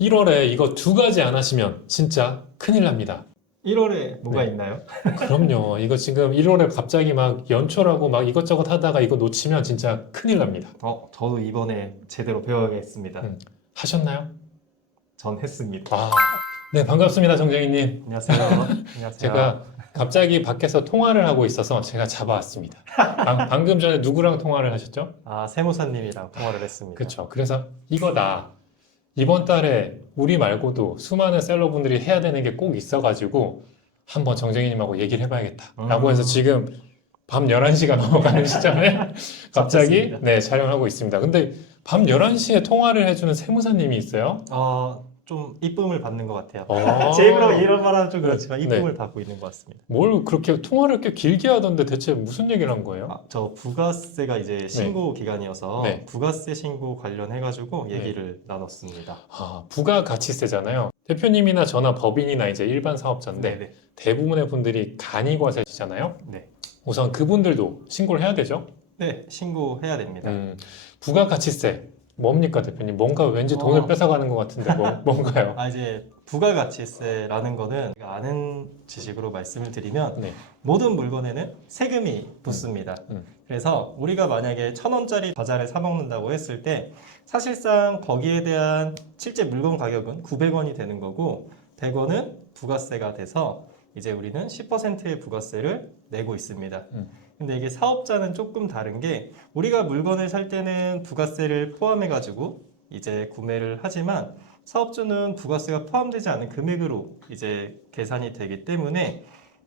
1월에 이거 두 가지 안 하시면 진짜 큰일 납니다. 1월에 뭐가 네. 있나요? 그럼요. 이거 지금 1월에 갑자기 막 연초라고 막 이것저것 하다가 이거 놓치면 진짜 큰일 납니다. 저도 이번에 제대로 배워야겠습니다. 음. 하셨나요? 전 했습니다. 아, 네, 반갑습니다, 정재희님. 안녕하세요. 안녕하세요. 제가 갑자기 밖에서 통화를 하고 있어서 제가 잡아왔습니다. 방금 전에 누구랑 통화를 하셨죠? 세무사님이랑 통화를 했습니다. 그렇죠. 그래서 이거다. 이번 달에 우리 말고도 수많은 셀러분들이 해야 되는 게 꼭 있어가지고 한번 정정희님하고 얘기를 해봐야겠다라고 해서 지금 밤 11시가 넘어가는 시점에 갑자기 잡혔습니다. 네, 촬영하고 있습니다. 근데 밤 11시에 통화를 해주는 세무사님이 있어요? 좀 이쁨을 받는 것 같아요. 어. 제 입으로 이런 말하면 좀 그렇지만 네. 이쁨을 받고 있는 것 같습니다. 뭘 그렇게 통화를 이렇게 길게 하던데 대체 무슨 얘기를 한 거예요? 저 부가세가 이제 신고 기간이어서 네. 부가세 신고 관련해가지고 네. 얘기를 나눴습니다. 부가가치세잖아요. 대표님이나 저나 법인이나 이제 일반 사업자인데 네네. 대부분의 분들이 간이과세시잖아요. 네. 우선 그분들도 신고를 해야 되죠. 네, 신고해야 됩니다. 부가가치세 뭡니까 대표님? 뭔가 왠지 돈을 뺏어가는 것 같은데 뭔가요? 이제 부가가치세라는 거는 제가 아는 지식으로 말씀을 드리면 네. 모든 물건에는 세금이 붙습니다. 그래서 우리가 만약에 1,000원짜리 과자를 사 먹는다고 했을 때 사실상 거기에 대한 실제 물건 가격은 900원이 되는 거고 100원은 부가세가 돼서 이제 우리는 10%의 부가세를 내고 있습니다. 근데 이게 사업자는 조금 다른 게 우리가 물건을 살 때는 부가세를 포함해 가지고 이제 구매를 하지만 사업주는 부가세가 포함되지 않은 금액으로 이제 계산이 되기 때문에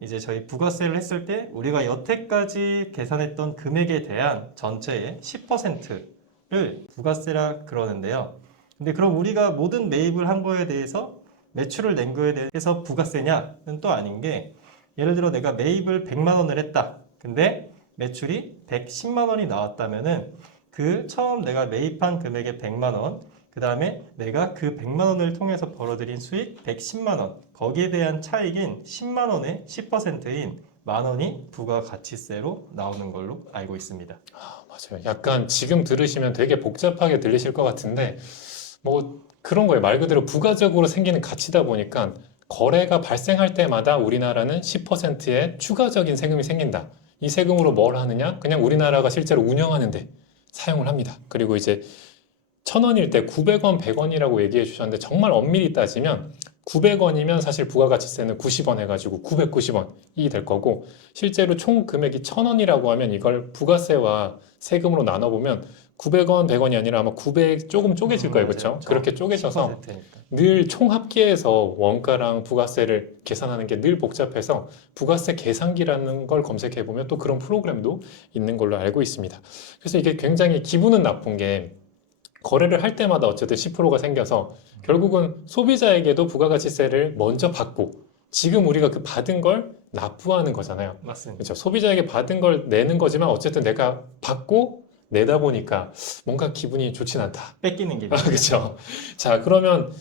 이제 저희 부가세를 했을 때 우리가 여태까지 계산했던 금액에 대한 전체의 10%를 부가세라 그러는데요. 근데 그럼 우리가 모든 매입을 한 거에 대해서 매출을 낸 거에 대해서 부가세냐는 또 아닌 게 예를 들어 내가 매입을 100만 원을 했다. 근데 매출이 110만 원이 나왔다면은 그 처음 내가 매입한 금액의 100만 원, 그 다음에 내가 그 100만 원을 통해서 벌어들인 수익 110만 원, 거기에 대한 차익인 10만 원의 10%인 만 원이 부가가치세로 나오는 걸로 알고 있습니다. 맞아요. 약간 지금 들으시면 되게 복잡하게 들리실 것 같은데 뭐 그런 거예요. 말 그대로 부가적으로 생기는 가치다 보니까 거래가 발생할 때마다 우리나라는 10%의 추가적인 세금이 생긴다. 이 세금으로 뭘 하느냐? 그냥 우리나라가 실제로 운영하는데 사용을 합니다. 그리고 이제 1,000원일 때 900원, 100원이라고 얘기해 주셨는데 정말 엄밀히 따지면 900원이면 사실 부가가치세는 90원 해가지고 990원이 될 거고 실제로 총 금액이 1,000원이라고 하면 이걸 부가세와 세금으로 나눠보면 900원, 100원이 아니라 아마 900 조금 쪼개질 거예요. 그렇죠? 그렇게 쪼개져서 10%니까. 늘 총합계해서 원가랑 부가세를 계산하는 게 늘 복잡해서 부가세 계산기라는 걸 검색해 보면 또 그런 프로그램도 있는 걸로 알고 있습니다. 그래서 이게 굉장히 기분은 나쁜 게 거래를 할 때마다 어쨌든 10%가 생겨서 결국은 소비자에게도 부가가치세를 먼저 받고 지금 우리가 그 받은 걸 납부하는 거잖아요. 맞습니다. 그렇죠. 소비자에게 받은 걸 내는 거지만 어쨌든 내가 받고 내다 보니까 뭔가 기분이 좋진 않다. 뺏기는 게. 그렇죠. 자, 그러면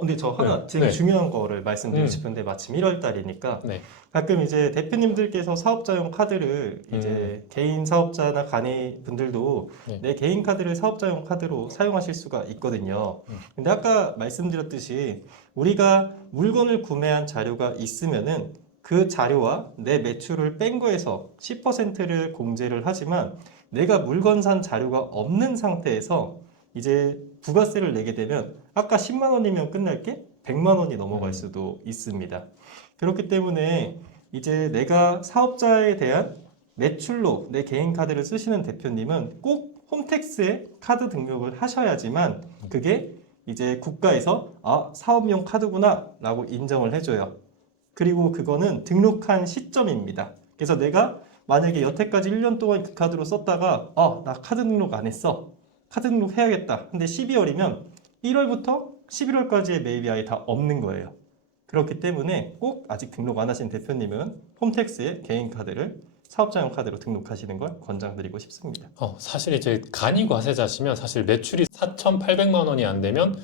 근데 저 하나 되게 네. 중요한 거를 말씀드리고 음. 싶은데 마침 1월 달이니까 네. 가끔 이제 대표님들께서 사업자용 카드를 이제 개인 사업자나 간이 분들도 네. 내 개인 카드를 사업자용 카드로 사용하실 수가 있거든요. 근데 아까 말씀드렸듯이 우리가 물건을 구매한 자료가 있으면은 그 자료와 내 매출을 뺀 거에서 10%를 공제를 하지만 내가 물건 산 자료가 없는 상태에서 이제 부가세를 내게 되면 아까 10만 원이면 끝날 게 100만 원이 넘어갈 수도 있습니다. 그렇기 때문에 이제 내가 사업자에 대한 매출로 내 개인 카드를 쓰시는 대표님은 꼭 홈택스에 카드 등록을 하셔야지만 그게 이제 국가에서 사업용 카드구나 라고 인정을 해줘요. 그리고 그거는 등록한 시점입니다. 그래서 내가 만약에 여태까지 1년 동안 그 카드로 썼다가 나 카드 등록 안 했어. 카드 등록 해야겠다. 근데 12월이면 1월부터 11월까지의 매입이 아예 다 없는 거예요. 그렇기 때문에 꼭 아직 등록 안 하신 대표님은 홈택스에 개인 카드를 사업자용 카드로 등록하시는 걸 권장드리고 싶습니다. 사실 이제 간이과세자시면 사실 매출이 4,800만 원이 안 되면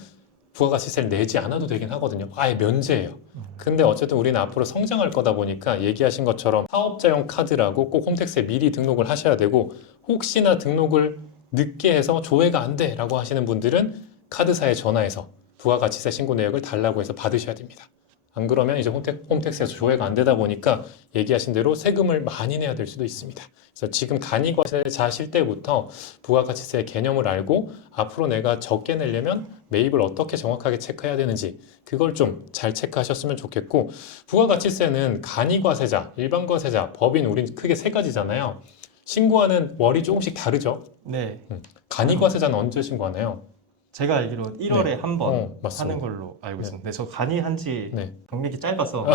부가가치세를 내지 않아도 되긴 하거든요. 아예 면제예요. 근데 어쨌든 우리는 앞으로 성장할 거다 보니까 얘기하신 것처럼 사업자용 카드라고 꼭 홈택스에 미리 등록을 하셔야 되고 혹시나 등록을 늦게 해서 조회가 안 돼 라고 하시는 분들은 카드사에 전화해서 부가가치세 신고 내역을 달라고 해서 받으셔야 됩니다. 안 그러면 이제 홈택스에서 조회가 안 되다 보니까 얘기하신 대로 세금을 많이 내야 될 수도 있습니다. 그래서 지금 간이과세자실 때부터 부가가치세 개념을 알고 앞으로 내가 적게 내려면 매입을 어떻게 정확하게 체크해야 되는지 그걸 좀 잘 체크하셨으면 좋겠고, 부가가치세는 간이과세자, 일반과세자, 법인 우린 크게 세 가지잖아요. 신고하는 월이 조금씩 다르죠. 네. 간이과세자는 언제 신고하나요? 제가 알기로 1월에 한 번 맞습니다. 하는 걸로 알고 있습니다. 저 간이한 지 네. 경력이 짧아서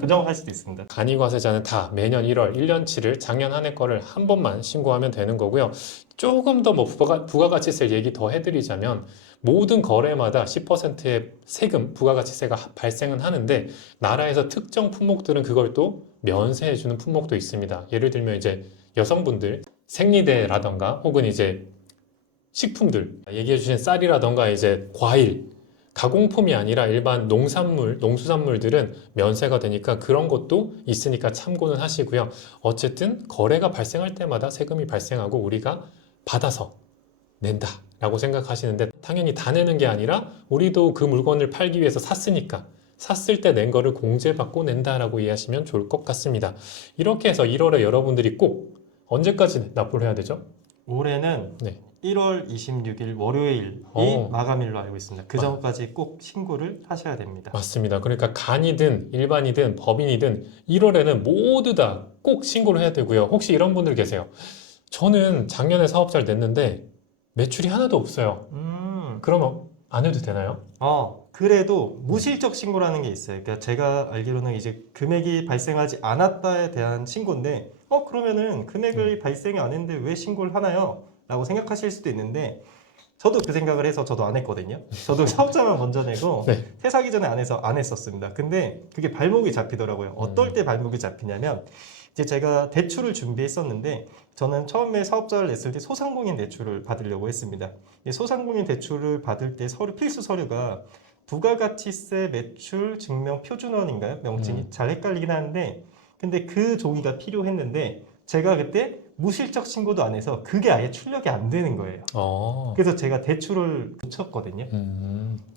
부정할 수도 있습니다. 간이과세자는 다 매년 1월 1년치를 작년 한 해 거를 한 번만 신고하면 되는 거고요. 조금 더 뭐 부가가치세 얘기 더 해드리자면 모든 거래마다 10%의 세금, 부가가치세가 발생은 하는데 나라에서 특정 품목들은 그걸 또 면세해주는 품목도 있습니다. 예를 들면 이제 여성분들 생리대라던가 혹은 이제 식품들 얘기해 주신 쌀이라던가 이제 과일 가공품이 아니라 일반 농산물, 농수산물들은 면세가 되니까 그런 것도 있으니까 참고는 하시고요. 어쨌든 거래가 발생할 때마다 세금이 발생하고 우리가 받아서 낸다라고 생각하시는데 당연히 다 내는 게 아니라 우리도 그 물건을 팔기 위해서 샀으니까 샀을 때 낸 거를 공제받고 낸다라고 이해하시면 좋을 것 같습니다. 이렇게 해서 1월에 여러분들이 꼭 언제까지 납부를 해야 되죠? 올해는 네. 1월 26일 월요일이 마감일로 알고 있습니다. 그 전까지 꼭 신고를 하셔야 됩니다. 맞습니다. 그러니까 간이든 일반이든 법인이든 1월에는 모두 다 꼭 신고를 해야 되고요. 혹시 이런 분들 계세요. 저는 작년에 사업자를 냈는데 매출이 하나도 없어요. 그러면 안 해도 되나요? 그래도 무실적 신고라는 게 있어요. 그러니까 제가 알기로는 이제 금액이 발생하지 않았다에 대한 신고인데, 그러면은 금액을 발생이 안 했는데 왜 신고를 하나요? 라고 생각하실 수도 있는데, 저도 그 생각을 해서 저도 안 했거든요. 저도 사업자만 먼저 내고 네. 퇴사하기 전에 안 했었습니다. 근데 그게 발목이 잡히더라고요. 어떨 때 발목이 잡히냐면, 이제 제가 대출을 준비했었는데 저는 처음에 사업자를 냈을 때 소상공인 대출을 받으려고 했습니다. 이 소상공인 대출을 받을 때 필수 서류가 부가가치세 매출 증명 표준원인가요? 명칭이 잘 헷갈리긴 하는데, 근데 그 종이가 필요했는데 제가 그때 무실적 신고도 안 해서 그게 아예 출력이 안 되는 거예요. 그래서 제가 대출을 붙였거든요.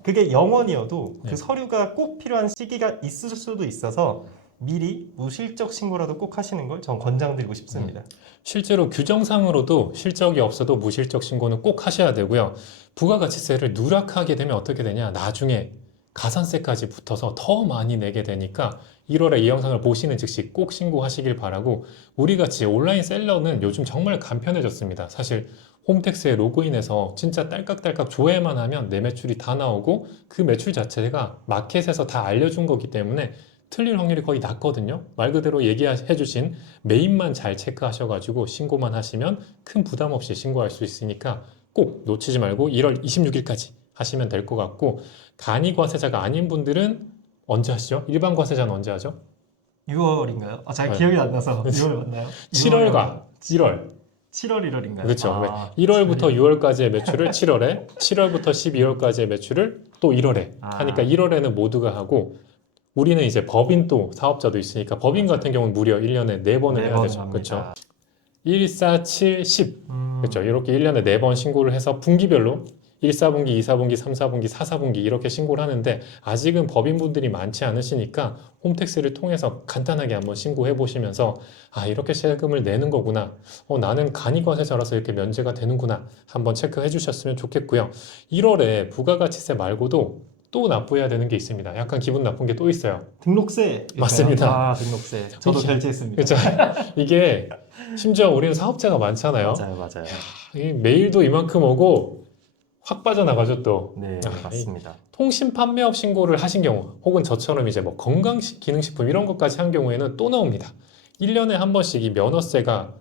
그게 영원이어도 네. 그 서류가 꼭 필요한 시기가 있을 수도 있어서 미리 무실적 신고라도 꼭 하시는 걸 전 권장드리고 싶습니다. 실제로 규정상으로도 실적이 없어도 무실적 신고는 꼭 하셔야 되고요. 부가가치세를 누락하게 되면 어떻게 되냐? 나중에 가산세까지 붙어서 더 많이 내게 되니까 1월에 이 영상을 보시는 즉시 꼭 신고하시길 바라고, 우리같이 온라인 셀러는 요즘 정말 간편해졌습니다. 사실 홈택스에 로그인해서 진짜 딸깍딸깍 조회만 하면 내 매출이 다 나오고 그 매출 자체가 마켓에서 다 알려준 거기 때문에 틀릴 확률이 거의 낮거든요. 말 그대로 얘기해 주신 매입만 잘 체크하셔가지고 신고만 하시면 큰 부담 없이 신고할 수 있으니까 꼭 놓치지 말고 1월 26일까지 하시면 될 것 같고, 간이과세자가 아닌 분들은 언제 하시죠? 일반 과세자는 언제 하죠? 6월인가요? 잘 네. 기억이 안 나서 6월 맞나요? 7월과 1월. 7월 1월인가요? 그렇죠. 1월부터 6월까지의 매출을 7월에, 7월부터 12월까지의 매출을 또 1월에 하니까 1월에는 모두가 하고, 우리는 이제 법인 또 사업자도 있으니까 법인 같은 경우는 무려 1년에 4번을 해야 되죠. 그렇죠. 1, 4, 7, 10. 그렇죠. 이렇게 1년에 4번 신고를 해서 분기별로 1, 4분기, 2, 4분기, 3, 4분기, 4, 4분기 이렇게 신고를 하는데, 아직은 법인분들이 많지 않으시니까 홈택스를 통해서 간단하게 한번 신고해 보시면서 이렇게 세금을 내는 거구나. 나는 간이과세자라서 이렇게 면제가 되는구나. 한번 체크해 주셨으면 좋겠고요. 1월에 부가가치세 말고도 또 납부해야 되는 게 있습니다. 약간 기분 나쁜 게 또 있어요. 등록세. 맞습니다. 등록세. 저도 결제했습니다. 그렇죠. 이게 심지어 우리는 사업자가 많잖아요. 맞아요. 이 메일도 이만큼 오고 확 빠져나가죠 또. 네, 맞습니다. 통신 판매업 신고를 하신 경우, 혹은 저처럼 이제 뭐 건강기능식품 이런 것까지 한 경우에는 또 나옵니다. 1년에 한 번씩 이 면허세가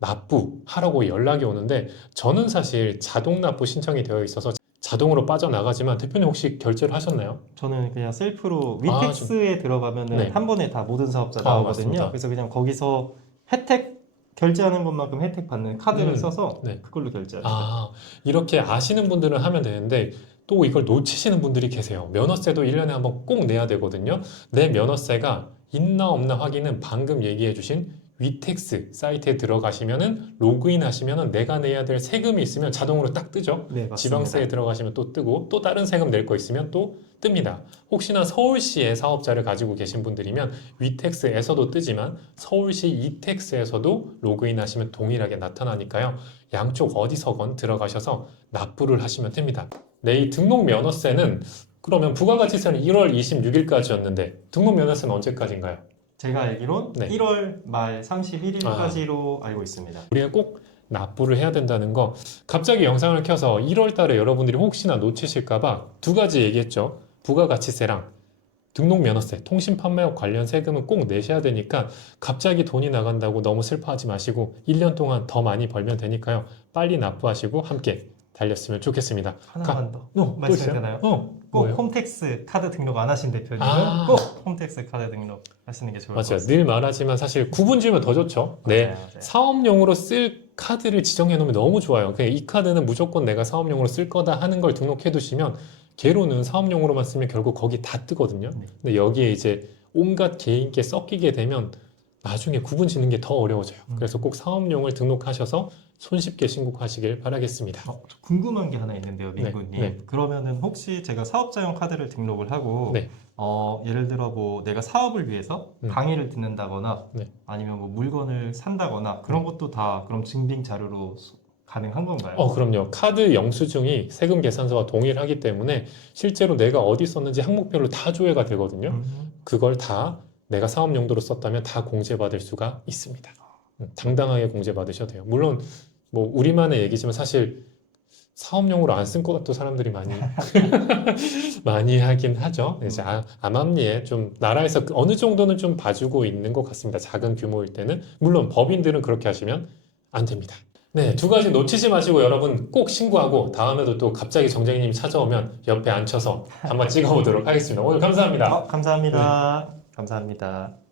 납부하라고 연락이 오는데, 저는 사실 자동 납부 신청이 되어 있어서 자동으로 빠져나가지만, 대표님 혹시 결제를 하셨나요? 저는 그냥 셀프로 위텍스에 들어가면은 네. 한 번에 다 모든 사업자 나오거든요. 맞습니다. 그래서 그냥 거기서 혜택 결제하는 것만큼 혜택 받는 카드를 써서 네. 그걸로 결제합니다. 이렇게 아시는 분들은 하면 되는데 또 이걸 놓치시는 분들이 계세요. 면허세도 1년에 한번 꼭 내야 되거든요. 내 면허세가 있나 없나 확인은 방금 얘기해 주신 위텍스 사이트에 들어가시면은 로그인 하시면은 내가 내야 될 세금이 있으면 자동으로 딱 뜨죠. 네, 맞습니다. 지방세에 들어가시면 또 뜨고 또 다른 세금 낼 거 있으면 또 뜹니다. 혹시나 서울시에 사업자를 가지고 계신 분들이면 위텍스에서도 뜨지만 서울시 이텍스에서도 로그인 하시면 동일하게 나타나니까요. 양쪽 어디서건 들어가셔서 납부를 하시면 됩니다. 네, 이 등록 면허세는 그러면 부가가치세는 1월 26일까지였는데 등록 면허세는 언제까지인가요? 제가 알기론 네. 1월 말 31일까지로 알고 있습니다. 우리는 꼭 납부를 해야 된다는 거. 갑자기 영상을 켜서 1월 달에 여러분들이 혹시나 놓치실까봐 두 가지 얘기했죠. 부가가치세랑 등록면허세, 통신판매업 관련 세금은 꼭 내셔야 되니까 갑자기 돈이 나간다고 너무 슬퍼하지 마시고 1년 동안 더 많이 벌면 되니까요. 빨리 납부하시고 함께 달렸으면 좋겠습니다. 하나만 더 또 말씀해도 있어요? 되나요? 꼭 꼭 홈택스 카드 등록 안 하신 대표님은 아. 꼭 홈택스 카드 등록 하시는 게 좋을 것 맞아요. 같습니다. 늘 말하지만 사실 구분 지으면 더 좋죠. 네. 맞아요. 사업용으로 쓸 카드를 지정해 놓으면 너무 좋아요. 그냥 이 카드는 무조건 내가 사업용으로 쓸 거다 하는 걸 등록해 두시면 개로는 사업용으로만 쓰면 결국 거기 다 뜨거든요. 네. 근데 여기에 이제 온갖 개인께 섞이게 되면 나중에 구분 짓는 게 더 어려워져요. 그래서 꼭 사업용을 등록하셔서 손쉽게 신고하시길 바라겠습니다. 저 궁금한 게 하나 있는데요, 네, 민구님. 네. 그러면은 혹시 제가 사업자용 카드를 등록을 하고 네. 예를 들어 뭐 내가 사업을 위해서 강의를 듣는다거나 네. 아니면 뭐 물건을 산다거나 그런 것도 다 그럼 증빙 자료로 가능한 건가요? 그럼요. 카드 영수증이 세금 계산서와 동일하기 때문에 실제로 내가 어디 썼는지 항목별로 다 조회가 되거든요. 그걸 다 내가 사업 용도로 썼다면 다 공제받을 수가 있습니다. 당당하게 공제받으셔도 돼요. 물론 뭐 우리만의 얘기지만 사실 사업용으로 안 쓴 것 같도 사람들이 많이 많이 하긴 하죠. 이제 암암리에 좀 나라에서 어느 정도는 좀 봐주고 있는 것 같습니다. 작은 규모일 때는 물론 법인들은 그렇게 하시면 안 됩니다. 네, 두 가지 놓치지 마시고 여러분 꼭 신고하고 다음에도 또 갑자기 정장님이 찾아오면 옆에 앉혀서 한번 찍어보도록 하겠습니다. 오늘 감사합니다. 감사합니다. 감사합니다.